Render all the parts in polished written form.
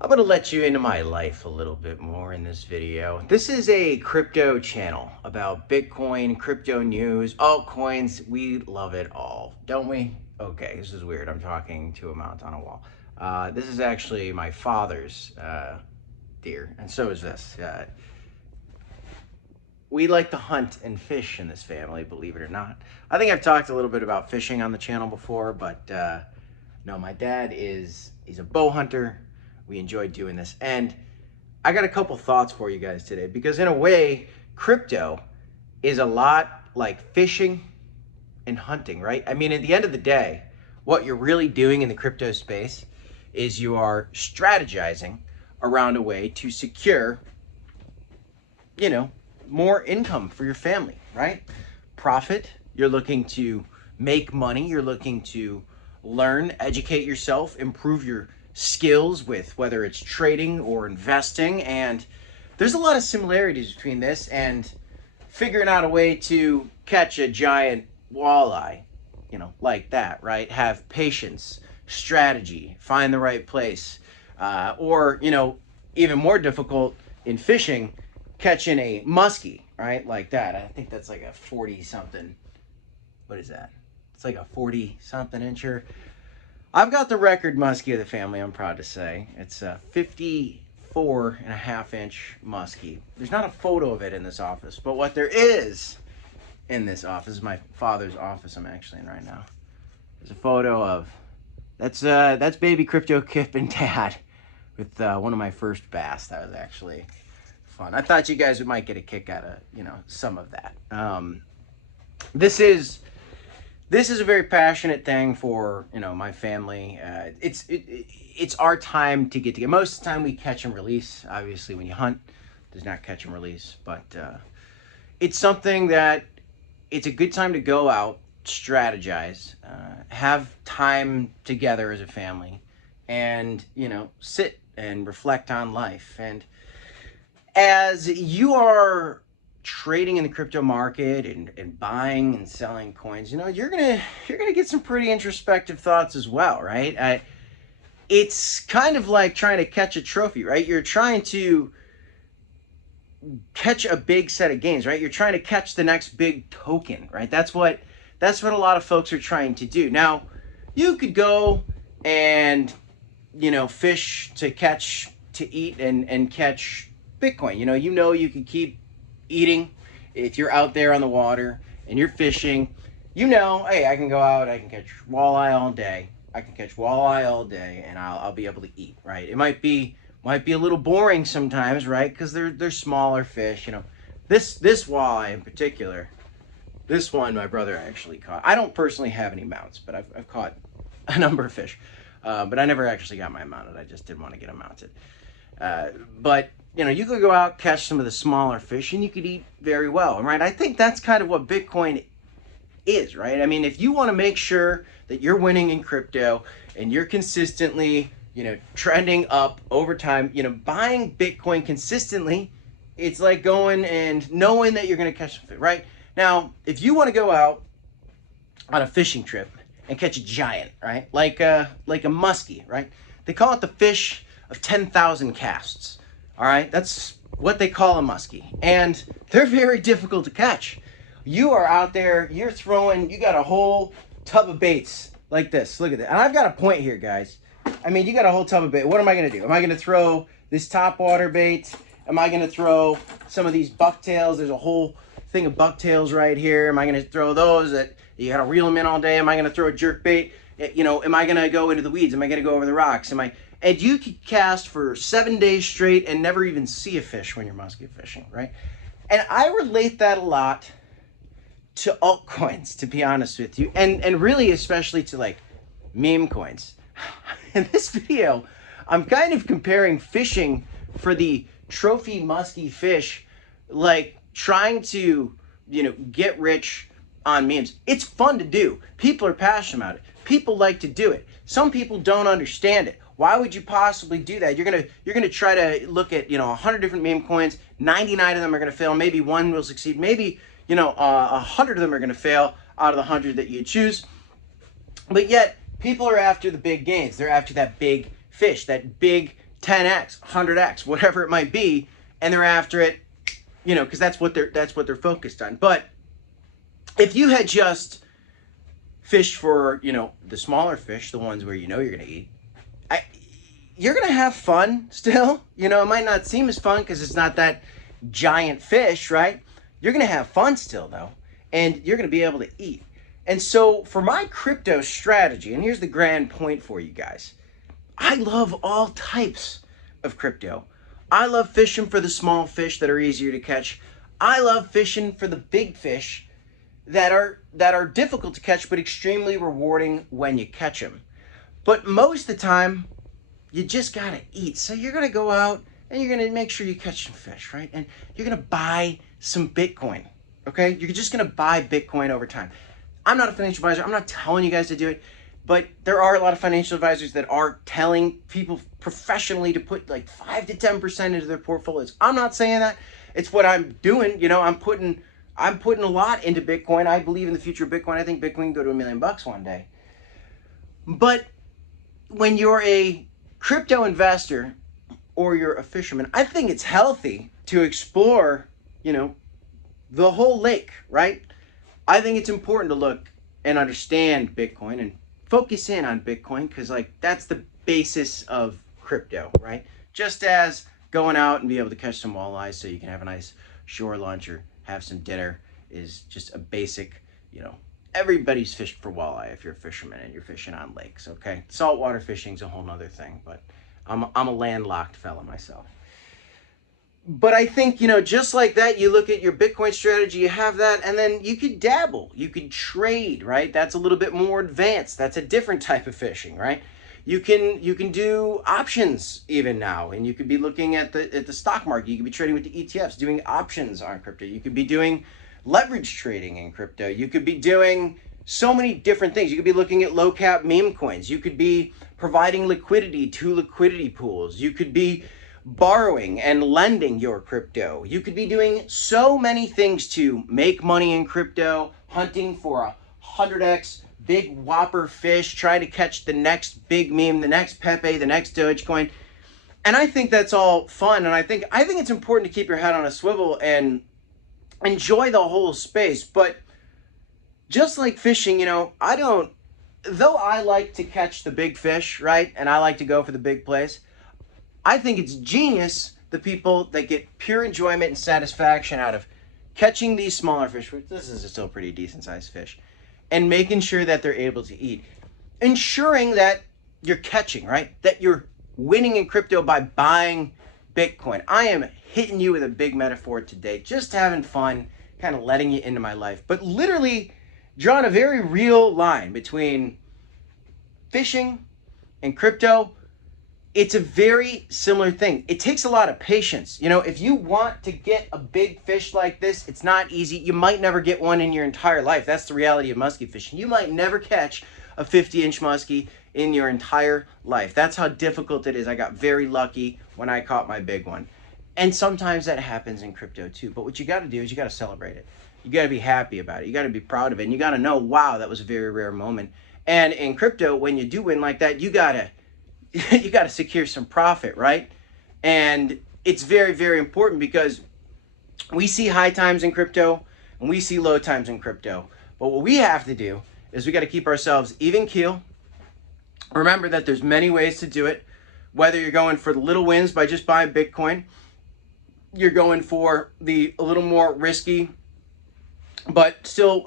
I'm going to let you into my life a little bit more in this video. This is a crypto channel about Bitcoin, crypto news, altcoins. We love it all, don't we? Okay, this is weird. I'm talking to a mount on a wall. This is actually my father's deer, and so is this. We like to hunt and fish in this family, believe it or not. I think I've talked a little bit about fishing on the channel before, but no, my dad he's a bow hunter. We enjoy doing this. And I got a couple thoughts for you guys today, because in a way, crypto is a lot like fishing and hunting, right? I mean, at the end of the day, what you're really doing in the crypto space is you are strategizing around a way to secure, more income for your family, right? Profit, you're looking to make money, you're looking to learn, educate yourself, improve your skills with whether it's trading or investing. And there's a lot of similarities between this and figuring out a way to catch a giant walleye, like that, right? Have patience, strategy, find the right place, or even more difficult in fishing, catching a muskie, right? Like that. I think that's like a 40 something. What is that? It's like a 40 something incher. I've got the record muskie of the family, I'm proud to say. It's a 54.5-inch muskie. There's not a photo of it in this office, but what there is in this office is my father's office I'm actually in right now. There's a photo of, that's baby Crypto Kip and Dad with one of my first bass. That was actually fun. I thought you guys might get a kick out of, some of that. This is a very passionate thing for, my family. It's our time to get together. Most of the time we catch and release. Obviously, when you hunt, does not catch and release. But it's something that it's a good time to go out, strategize, have time together as a family, and, sit and reflect on life. And as you are trading in the crypto market and buying and selling coins, you're gonna get some pretty introspective thoughts as well, right? It's kind of like trying to catch a trophy, right? You're trying to catch a big set of gains, right? You're trying to catch the next big token, right? That's what a lot of folks are trying to do. Now, you could go and fish to catch, to eat and catch Bitcoin. You could keep eating if you're out there on the water and you're fishing. Hey, I can go out, I can catch walleye all day. And I'll be able to eat, right? It might be a little boring sometimes, right? Because they're smaller fish. This walleye in particular, this one my brother actually caught. I don't personally have any mounts, but I've caught a number of fish. But I never actually got mine mounted. I just didn't want to get them mounted. But you could go out, catch some of the smaller fish, and you could eat very well, right? I think that's kind of what Bitcoin is, right? I mean, if you want to make sure that you're winning in crypto and you're consistently, trending up over time, buying Bitcoin consistently, it's like going and knowing that you're going to catch some fish, right? Now, if you want to go out on a fishing trip and catch a giant, right? Like a muskie, right? They call it the fish of 10,000 casts. All right, that's what they call a muskie, and they're very difficult to catch. You are out there, you got a whole tub of baits like this. Look at that. And I've got a point here, guys. I mean, you got a whole tub of bait. What am I going to do? Am I going to throw this top water bait? Am I going to throw some of these bucktails? There's a whole thing of bucktails right here. Am I going to throw those that you got to reel them in all day? Am I going to throw a jerk bait? Am I going to go into the weeds? Am I going to go over the rocks? And you could cast for 7 days straight and never even see a fish when you're muskie fishing, right? And I relate that a lot to altcoins, to be honest with you, and really especially to like meme coins. In this video, I'm kind of comparing fishing for the trophy muskie fish, like trying to, get rich on memes. It's fun to do. People are passionate about it. People like to do it. Some people don't understand it. Why would you possibly do that? You're gonna try to look at 100 different meme coins. 99 of them are gonna fail. Maybe one will succeed. Maybe 100 of them are gonna fail out of the 100 that you choose. But yet people are after the big gains. They're after that big fish, that big 10x, 100x, whatever it might be, and they're after it, you know, because that's what they're focused on. But if you had just fished for, you know, the smaller fish, the ones where you know you're going to eat, you're going to have fun still. You know, it might not seem as fun because it's not that giant fish, right? You're going to have fun still, though, and you're going to be able to eat. And so for my crypto strategy, and here's the grand point for you guys, I love all types of crypto. I love fishing for the small fish that are easier to catch. I love fishing for the big fish that are difficult to catch but extremely rewarding when you catch them. But most of the time, you just gotta eat. So you're gonna go out and you're gonna make sure you catch some fish, right? And you're gonna buy some Bitcoin, okay? You're just gonna buy Bitcoin over time. I'm not a financial advisor. I'm not telling you guys to do it, but there are a lot of financial advisors that are telling people professionally to put like 5 to 10% into their portfolios. I'm not saying that. It's what I'm doing. You know, I'm putting a lot into Bitcoin. I believe in the future of Bitcoin. I think Bitcoin can go to $1 million one day. But when you're a crypto investor or you're a fisherman, I think it's healthy to explore, you know, the whole lake, right? I think it's important to look and understand Bitcoin and focus in on Bitcoin because, like, that's the basis of crypto, right? Just as going out and be able to catch some walleyes so you can have a nice shore lunch or have some dinner is just a basic, you know, everybody's fished for walleye if you're a fisherman and you're fishing on lakes, okay? Saltwater fishing is a whole nother thing, but I'm a landlocked fella myself. But I think, you know, just like that, you look at your Bitcoin strategy, you have that, and then you could dabble, you could trade, right? That's a little bit more advanced. That's a different type of fishing, right? You can do options even now, and you could be looking at the stock market. You could be trading with the ETFs, doing options on crypto. You could be doing leverage trading in crypto. You could be doing so many different things. You could be looking at low cap meme coins. You could be providing liquidity to liquidity pools. You could be borrowing and lending your crypto. You could be doing so many things to make money in crypto, hunting for a 100x big whopper fish, trying to catch the next big meme, the next Pepe, the next Dogecoin. And I think that's all fun. And I think it's important to keep your head on a swivel and enjoy the whole space. But just like fishing, you know, though I like to catch the big fish, right? And I like to go for the big plays. I think it's genius, the people that get pure enjoyment and satisfaction out of catching these smaller fish, which this is a still pretty decent sized fish, and making sure that they're able to eat. Ensuring that you're catching, right? That you're winning in crypto by buying Bitcoin. I am hitting you with a big metaphor today, just having fun, kind of letting you into my life, but literally drawing a very real line between fishing and crypto. It's a very similar thing. It takes a lot of patience. You know, if you want to get a big fish like this, it's not easy. You might never get one in your entire life. That's the reality of muskie fishing. You might never catch a 50-inch muskie in your entire life. That's how difficult it is. I got very lucky when I caught my big one. And sometimes that happens in crypto too. But what you got to do is you got to celebrate it. You got to be happy about it. You got to be proud of it. And you got to know, wow, that was a very rare moment. And in crypto, when you do win like that, you got to secure some profit, right? And it's very, very important because we see high times in crypto and we see low times in crypto. But what we have to do is we got to keep ourselves even keel. Remember that there's many ways to do it. Whether you're going for the little wins by just buying Bitcoin, you're going for a little more risky, but still,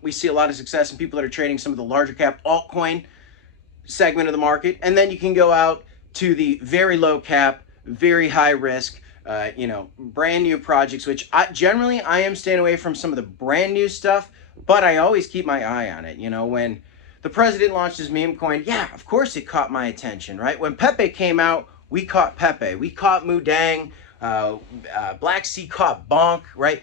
we see a lot of success in people that are trading some of the larger cap altcoin segment of the market. And then you can go out to the very low cap, very high risk, brand new projects, which I am staying away from some of the brand new stuff, but I always keep my eye on it. You know, when the president launched his meme coin, yeah, of course it caught my attention, right? When Pepe came out, we caught Pepe, we caught Mudang, Blacksea caught Bonk, right?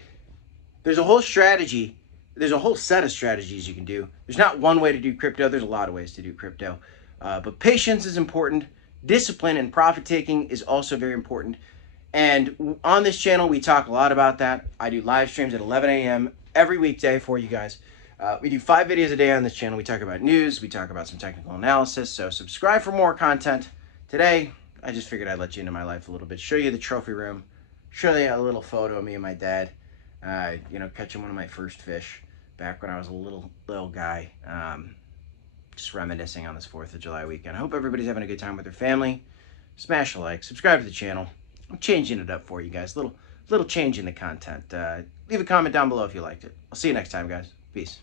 There's a whole strategy. There's a whole set of strategies you can do. There's not one way to do crypto. There's a lot of ways to do crypto. But patience is important. Discipline and profit taking is also very important. And on this channel, we talk a lot about that. I do live streams at 11 a.m. every weekday for you guys. We do 5 videos a day on this channel. We talk about news. We talk about some technical analysis. So subscribe for more content. Today, I just figured I'd let you into my life a little bit. Show you the trophy room. Show you a little photo of me and my dad. You know, catching one of my first fish back when I was a little guy. Just reminiscing on this 4th of July weekend. I hope everybody's having a good time with their family. Smash a like. Subscribe to the channel. I'm changing it up for you guys. Little change in the content. Leave a comment down below if you liked it. I'll see you next time, guys. Peace.